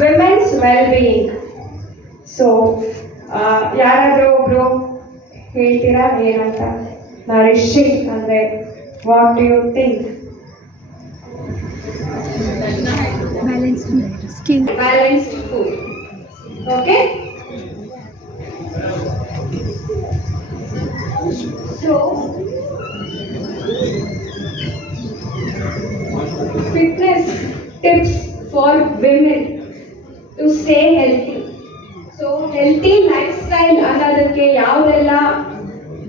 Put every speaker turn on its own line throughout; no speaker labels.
Women's well being so ಯಾರಾದರೂ ಒಬ್ರು ಹೇಳ್ತೀರಾ, ಏನಂತ? ನರಿಶಿಂಗ್ ಅಂದರೆ what you think
balance skin
balanced food okay so fitness tips for women to stay healthy so healthy lifestyle ಅನ್ನೋದಕ್ಕೆ ಯಾವುದೆಲ್ಲ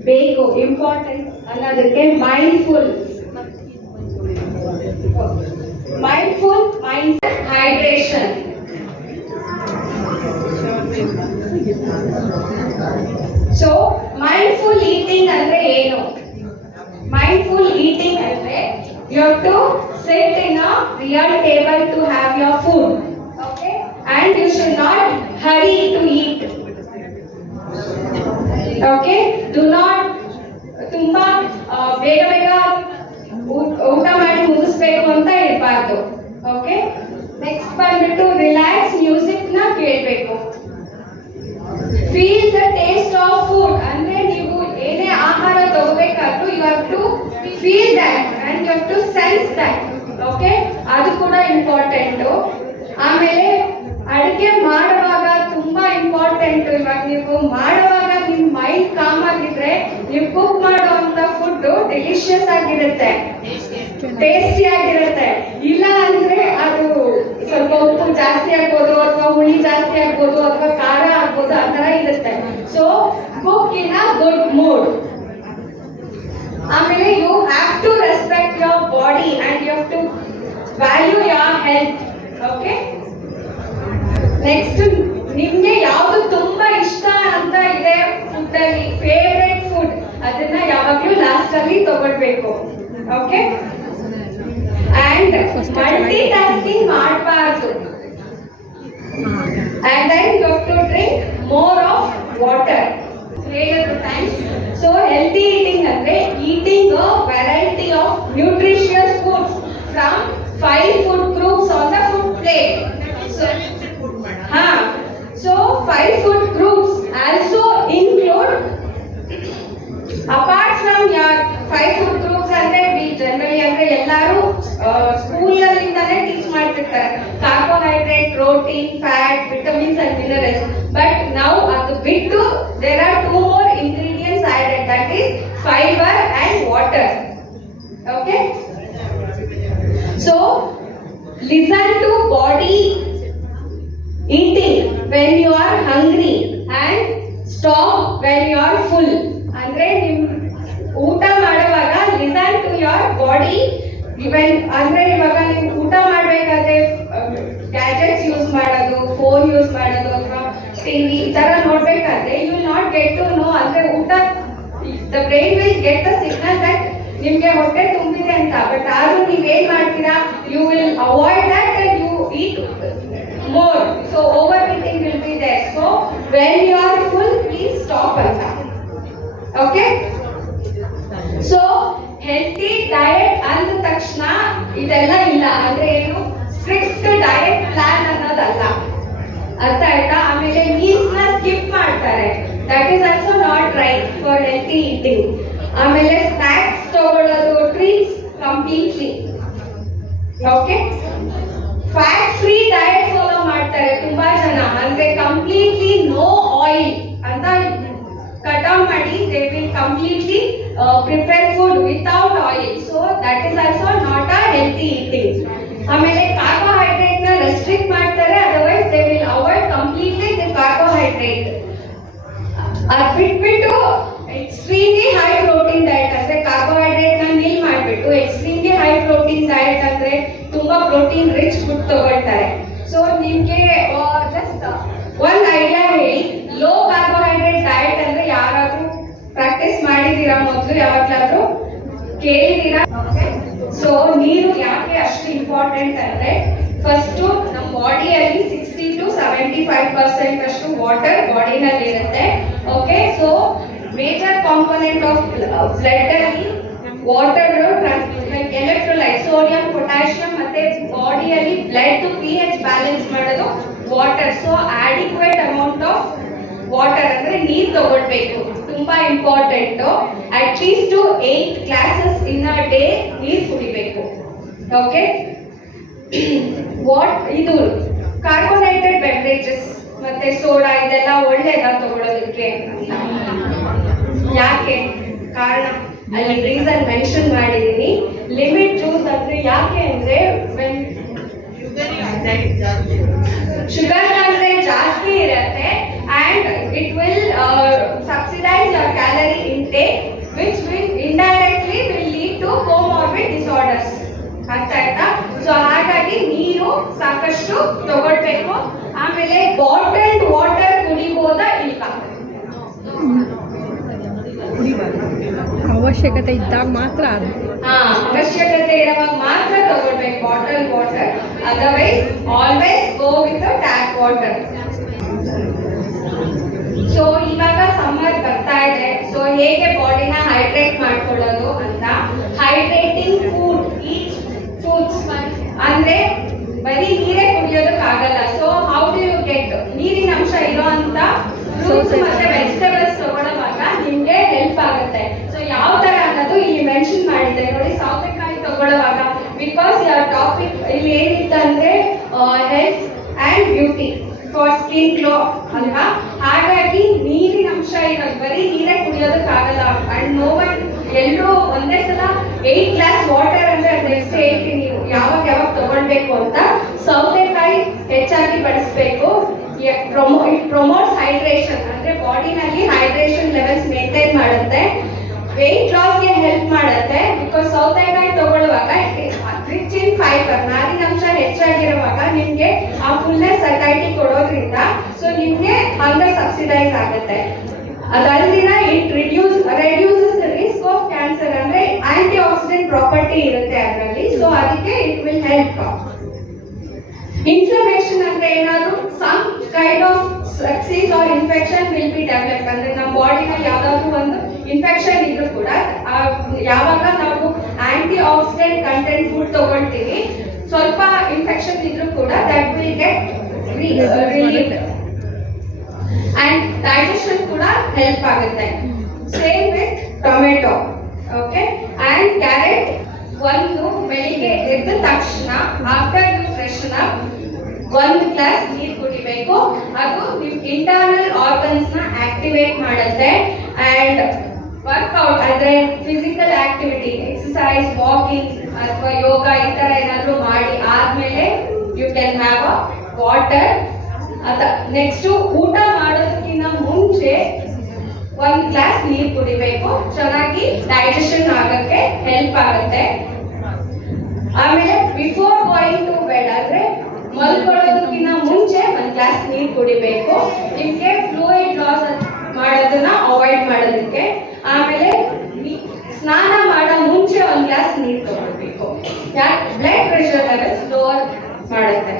ಬೇಕು ಇಂಪಾರ್ಟೆಂಟ್ ಅನ್ನೋದಕ್ಕೆ mindful mindful mind hydration so mindful eating ಅಂದ್ರೆ ಏನು? ಮೈಂಡ್ಫುಲ್ ಈಟಿಂಗ್ ಅಂದ್ರೆ you have to sit in a real table to have your food okay and you should not hurry to eat okay do not ತುಂಬಾ ಬೇಗ ಬೇಗ ಊಟ ಮಾಡಿ ಮುಗಿಸ್ಬೇಕು ಅಂತ ಇರಬಾರ್ದು. ಓಕೆ ನೆಕ್ಸ್ಟ್ ಬಂದ್ಬಿಟ್ಟು ರಿಲ್ಯಾಕ್ಸ್ ಮ್ಯೂಸಿಕ್ನ ಕೇಳಬೇಕು. Feel the taste of food ಅಂದ್ರೆ ನೀವು ಏನೇ ಆಹಾರ ತಗೋಬೇಕಾದ್ರೂ you have to feel that and you have to sense that okay ಅದು ಕೂಡ ಇಂಪಾರ್ಟೆಂಟ್ ಆಮೇಲೆ ಅಡುಗೆ ಮಾಡುವಾಗ ತುಂಬಾ ಇಂಪಾರ್ಟೆಂಟ್ ಇವಾಗ ನೀವು ಮಾಡುವಾಗ ನಿಮ್ ಮೈಂಡ್ ಕಾಮ್ ಆಗಿದ್ರೆ ನೀವು ಕುಕ್ ಮಾಡುವಂತ ಫುಡ್ ಡೆಲಿಷಿಯಸ್ ಆಗಿರುತ್ತೆ. ಟೇಸ್ಟಿ ಆಗಿರುತ್ತೆ. ಇಲ್ಲ ಅಂದ್ರೆ ಅದು ಸ್ವಲ್ಪ ಉಪ್ಪು ಜಾಸ್ತಿ ಆಗ್ಬೋದು ಅಥವಾ ಹುಳಿ ಜಾಸ್ತಿ ಆಗ್ಬೋದು ಅಥವಾ ಖಾರ ಆಗ್ಬೋದು ಆ ತರ ಇರುತ್ತೆ. So cook in a good mood ಆಮೇಲೆ you have to respect your body and you have to value your health okay next ನಿಮ್ಗೆ ಯಾವ್ದು ತುಂಬಾ ಇಷ್ಟ ಅಂತ ಇದೆ ಫುಡ್ ಅಲ್ಲಿ ಫೇವ್ರೆಟ್ ಫುಡ್ ಅದನ್ನ ಯಾವಾಗ್ಲೂ ಲಾಸ್ಟ್ ಅಲ್ಲಿ ತಗೊಳ್ಬೇಕು ಓಕೆ ಅಂಡ್ ಮಲ್ಟಿ ಟಾಸ್ಕಿಂಗ್ ಮಾಡಬಾರ್ದು and then you have to drink more of water ಹೇಳಿದ್ರು ಥ್ಯಾಂಕ್ಸ್ ಸೊ ಹೆಲ್ತಿ ಈಟಿಂಗ್ ಅಂದ್ರೆ eating a variety of nutritious foods from five food groups on the food plate ಹಾ. So five food groups also include apart from your five food groups ಅಂದ್ರೆ we generally ಅಂದ್ರೆ ಎಲ್ಲರೂ ಸ್ಕೂಲಲ್ಲಿಂದಾನೇ teach ಮಾಡ್ತಿರ್ತಾರೆ carbohydrate protein fat vitamins and minerals but ನಾವು ಅದು ಬಿಟ್ಟು there are two more ingredients added that is fibre and water okay so listen to body eating when you are hungry and stop when you are full. ಅಂದ್ರೆ ನಿಮ್ ಊಟ ಮಾಡುವಾಗ listen to your body even ಅಂದ್ರೆ ಇವಾಗ ನೀವು ಊಟ ಮಾಡ್ಬೇಕಾದ್ರೆ gadgets use ಮಾಡೋದು ಫೋನ್ ಯೂಸ್ ಮಾಡೋದು, ಅಥವಾ ಟಿವಿ ಈ ತರ ನೋಡ್ಬೇಕಾದ್ರೆ you not get to know ಅಂದ್ರೆ ಊಟ the brain will get the signal that ನಿಮ್ಗೆ ಹೊಟ್ಟೆ ತುಂಬಿದೆ ಅಂತ. ಬಟ್ ಆದ್ರೂ ನೀವ್ ಏನ್ ಮಾಡ್ತೀರಾ you will avoid that and you eat more so over overeating will be there so when you are full please stop ಅಂತ. ಓಕೆ ಸೊ ಹೆಲ್ತಿ ಡಯಟ್ ಅಂದ ತಕ್ಷಣ ಇದೆಲ್ಲ ಇಲ್ಲ. ಅಂದ್ರೆ ಏನು? ಸ್ಟ್ರಿಕ್ಟ್ ಡಯಟ್ ಪ್ಲಾನ್ ಅನ್ನೋದಲ್ಲ. ಅರ್ಥ ಆಯ್ತಾ? ಆಮೇಲೆ ಮೀಲ್ಸ್ನ ಸ್ಕಿಪ್ ಮಾಡ್ತಾರೆ. That is also not right for healthy eating ಆಮೇಲೆ ಸ್ನ್ಯಾಕ್ಸ್ ತಗೊಳ್ಳೋದು treats completely okay fat free diet follow ಮಾಡ್ತಾರೆ ತುಂಬಾ ಜನ. ಅಂದ್ರೆ ಕಂಪ್ಲೀಟ್ಲಿ ನೋ ಆಯಿಲ್ ಅಂತ ಕಟ್ ಆಫ್ ಮಾಡಿ they will completely prepare food without oil so that is also not a healthy eating ಆಮೇಲೆ ಕಾರ್ಬೋಹೈಡ್ರೇಟ್ನ ರೆಸ್ಟ್ರಿಕ್ಟ್ ಮಾಡ್ತಾರೆ otherwise they will avoid completely the carbohydrate ಅದ್ ಬಿಟ್ಬಿಟ್ಟು ಎಕ್ಸ್ಟ್ರೀಮ್ಲಿ ಹೈ ಪ್ರೋಟೀನ್ ಡಯಟ್ ಅಂದ್ರೆ ಕಾರ್ಬೋಹೈಡ್ರೇಟ್ನ ನಿಲ್ ಮಾಡ್ಬಿಟ್ಟು extremely high protein diet ಅಂದ್ರೆ ತುಂಬಾ protein rich food ತಗೊಳ್ತಾರೆ. ಸೊ ನಿಮ್ಗೆ ಜಸ್ಟ್ ಒಂದ್ ಐಡಿಯಾ ಹೇಳಿ ಲೋ ಕಾರ್ಬೋಹೈಡ್ರೇಟ್ ಡಯಟ್ ಅಂದ್ರೆ ಯಾರಾದ್ರೂ ಪ್ರಾಕ್ಟೀಸ್ ಮಾಡಿದೀರಾ ಮೊದಲು ಯಾವಾಗ್ಲಾದ್ರೂ? ಕೇಳಿದೀರಾ ಸೊ ನೀರು ಯಾಕೆ ಅಷ್ಟು ಇಂಪಾರ್ಟೆಂಟ್ ಅಂದ್ರೆ ಫಸ್ಟ್ ನಮ್ಮ ಬಾಡಿಯಲ್ಲಿ sixty to seventy five percent ಅಷ್ಟು ವಾಟರ್ ಬಾಡಿನಲ್ಲಿ ಇರುತ್ತೆ. Okay so major component of blood ಅಲ್ಲಿ water like electrolyte sodium potassium ಮತ್ತೆ ಬಾಡಿಯಲ್ಲಿ ಬ್ಲಡ್ ಪಿ ಎಚ್ ಬ್ಯಾಲೆನ್ಸ್ ಮಾಡೋದು water so adequate amount of water ಅಂದ್ರೆ ನೀರು ತಗೊಳ್ಬೇಕು. ತುಂಬಾ important at least two eight glasses in a day ನೀರು ಕುಡಿಬೇಕು. ಓಕೆ ವಾಟ್ ಇದು ಕಾರ್ಬೋಹೈಡ್ರೇಟ್ ಬೆವರೇಜಸ್ ಮತ್ತೆ ಸೋಡಾ ಇದೆಲ್ಲ ಒಳ್ಳೇದಾ ತಗೊಳ್ಳೋದಕ್ಕೆ ಯಾಕೆ? ಕಾರಣ ಅಲ್ಲಿ ರೀಸನ್ ಮೆನ್ಷನ್ ಮಾಡಿದೀನಿ. ಲಿಮಿಟ್ ಜ್ಯೂಸ್ ಅಂದ್ರೆ ಯಾಕೆ ಅಂದ್ರೆ ಶುಗರ್ ಅಂದ್ರೆ ಜಾಸ್ತಿ ಇರುತ್ತೆ and it will subsidise your calorie intake which will indirectly will lead to comorbid disorders ಅರ್ಥ ಆಯ್ತಾ? ಸೊ ಹಾಗಾಗಿ ನೀರು ಸಾಕಷ್ಟು ತಗೊಳ್ಬೇಕು. ಆಮೇಲೆ ಬಾಟಲ್ಡ್ ವಾಟರ್ ಕುಡಿಬೋದಾ ಇಲ್ಲ?
ಅವಶ್ಯಕತೆ ಇದ್ದಾಗ ಮಾತ್ರ ಅದು.
ಹಾ ಅವಶ್ಯಕತೆ ಇರುವಾಗ ಮಾತ್ರ ತಗೊಳ್ಬೇಕು bottle water otherwise always go with tap water so ಇವಾಗ ಸಮ್ಮರ್ ಬರ್ತಾ ಇದೆ. ಸೊ ಹೇಗೆ ಬಾಡಿನ ಹೈಡ್ರೇಟ್ ಮಾಡ್ಕೊಳ್ಳೋದು ಅಂತ ಹೈಡ್ರೇಟಿಂಗ್ ಫುಡ್ ಈಚ್ ಫುಡ್ಸ್ ಅಂದ್ರೆ ಬರೀ ನೀರೇ ಕುಡಿಯೋದಕ್ಕಾಗಲ್ಲ so how do you get ನೀರಿನ ಅಂಶ ಇರೋ ಅಂತ ಫ್ರೂಟ್ಸ್ ಮತ್ತೆ ವೆಜಿಟೇಬಲ್ಸ್ ತಗೊಳ್ಳುವಾಗ ನಿಮ್ಗೆ ಹೆಲ್ಪ್ ಆಗುತ್ತೆ. ಸೊ ಯಾವ ತರ ಅನ್ನೋದು ಇಲ್ಲಿ ಮೆನ್ಷನ್ ಮಾಡಿದೆ. ನೋಡಿ ಸೌತೆಕಾಯಿ ತಗೊಳ್ಳುವಾಗ ಬಿಕಾಸ್ ಯಾವ ಟಾಪಿಕ್ ಇಲ್ಲಿ ಏನಿತ್ತಂದ್ರೆ health and beauty for skin glow ಅಲ್ವಾ? ಹಾಗಾಗಿ ನೀರಿನ ಅಂಶ ಇರೋದು ಬರೀ ನೀರೇ ಕುಡಿಯೋದಕ್ಕಾಗಲ್ಲ. ಅಂಡ್ ನೋ ಒನ್ ಎಲ್ಲರೂ ಒಂದೇ ಸಲ ಏಟ್ ಗ್ಲಾಸ್ ವಾಟರ್ ಅಂದ್ರೆ ನೆಕ್ಸ್ಟ್ ಹೇಳ್ತೀನಿ ನೀವು. ಯಾವಾಗ ಯಾವಾಗ ತಗೊಳ್ಬೇಕು ಅಂತ ಸೌತೆಕಾಯಿ ಹೆಚ್ಚಾಗಿ ಬಳಸಬೇಕು. ಇಟ್ ಪ್ರೊಮೋಟ್ಸ್ ಹೈಡ್ರೇಷನ್ ಅಂದ್ರೆ ಬಾಡಿನಲ್ಲಿ ಹೈಡ್ರೇಷನ್ ಲೆವೆಲ್ಸ್ ಮೇಂಟೈನ್ ಮಾಡುತ್ತೆ. ವೆಯ್ಟ್ ಲಾಸ್ಗೆ ಹೆಲ್ಪ್ ಮಾಡುತ್ತೆ. ಬಿಕಾಸ್ ಸೌತೆಕಾಯಿ ತಗೊಳ್ಳುವಾಗ ರಿಚ್ ಇನ್ ಫೈಬರ್ ನಾರಿನಂಶ ಹೆಚ್ಚಾಗಿರುವಾಗ ನಿಮ್ಗೆ ಆ ಫುಲ್ನೆಸ್ ಸಟೈಟಿ ಕೊಡೋದ್ರಿಂದ ಸೊ ನಿಮ್ಗೆ ಹಂಗ ಸಬ್ಸಿಡೈಸ್ ಆಗುತ್ತೆ. ಅದಲ್ದಿನ it reduce reduces risk of cancer ಅಂದ್ರೆ ಆಂಟಿ ಆಕ್ಸಿಡೆಂಟ್ ಪ್ರಾಪರ್ಟಿ ಇರುತ್ತೆ ಅದರಲ್ಲಿ. ಸೊ ಅದಕ್ಕೆ ಇಟ್ ವಿಲ್ ಹೆಲ್ಪ್ ಇನ್ಫ್ಲಮೇಷನ್ ಅಂದ್ರೆ ಏನಾದ್ರು? Some kind of successes or infection will be develop ಅಂದ್ರೆ ನಮ್ಮ ಬಾಡಿನಲ್ಲಿ ಯಾವ್ದಾದ್ರು ಒಂದು ಇನ್ಫೆಕ್ಷನ್ ಇದ್ರೂ ಕೂಡ ಯಾವಾಗ ನಾವು ಆಂಟಿ ಆಕ್ಸಿಡೆಂಟ್ ಕಂಟೆಂಟ್ ಫುಡ್ ತಗೊಳ್ತೀವಿ ಸ್ವಲ್ಪ ಇನ್ಫೆಕ್ಷನ್ ಇದ್ರೂ ಕೂಡ that will get relief and digestion ಕೂಡ ಹೆಲ್ಪ್ ಆಗುತ್ತೆ. Same with tomato okay and carrot ಒಂದು ಬೆಳಿಗ್ಗೆ ಎದ್ದ ತಕ್ಷಣ ಆಫ್ಟರ್ ಅಪ್ ಒಂದು ಗ್ಲಾಸ್ ನೀರು ಕುಡಿಬೇಕು. ಅದು ನಿಮ್ ಇಂಟರ್ನಲ್ ಆರ್ಗನ್ಸ್ನ ಆಕ್ಟಿವೇಟ್ ಮಾಡುತ್ತೆ. ಅಂಡ್ ವರ್ಕೌಟ್ ಅಂದ್ರೆ ಫಿಸಿಕಲ್ ಆಕ್ಟಿವಿಟಿ ಎಕ್ಸಸೈಸ್ ವಾಕಿಂಗ್ ಅಥವಾ ಯೋಗ ಈ ತರ ಏನಾದ್ರೂ ಮಾಡಿ ಆದ್ಮೇಲೆ you can have a water ಅದ ನೆಕ್ಸ್ಟ್ ಊಟ ಮಾಡೋದಕ್ಕಿಂತ ಮುಂಚೆ ಒಂದು ಗ್ಲಾಸ್ ನೀರು ಕುಡಿಬೇಕು. ಚೆನ್ನಾಗಿ ಡೈಜೆಷನ್ ಆಗಕ್ಕೆ ಹೆಲ್ಪ್ ಆಗುತ್ತೆ. ಆಮೇಲೆ ಬಿಫೋರ್ ಗೋಯಿಂಗ್ ಟು ಬೆಡ್ ಅಂದ್ರೆ ಮಲ್ಕೊಳ್ಳೋದಕ್ಕಿಂತ ಮುಂಚೆ ಒಂದ್ ಗ್ಲಾಸ್ ನೀರು ಕುಡಿಬೇಕು. ನಿಮ್ಗೆ ಫ್ಲೂಯಿಡ್ ಲಾಸ್ ಮಾಡೋದನ್ನ ಅವಾಯ್ಡ್ ಮಾಡೋದಕ್ಕೆ. ಆಮೇಲೆ ಸ್ನಾನ ಮಾಡೋ ಮುಂಚೆ ಒಂದ್ ಗ್ಲಾಸ್ ನೀರು ತಗೊಳ್ಬೇಕು. ಯಾಕೆ? ಬ್ಲಡ್ ಪ್ರೆಷರ್ ಲೆವೆಲ್ಸ್ ಲೋವರ್ ಮಾಡುತ್ತೆ.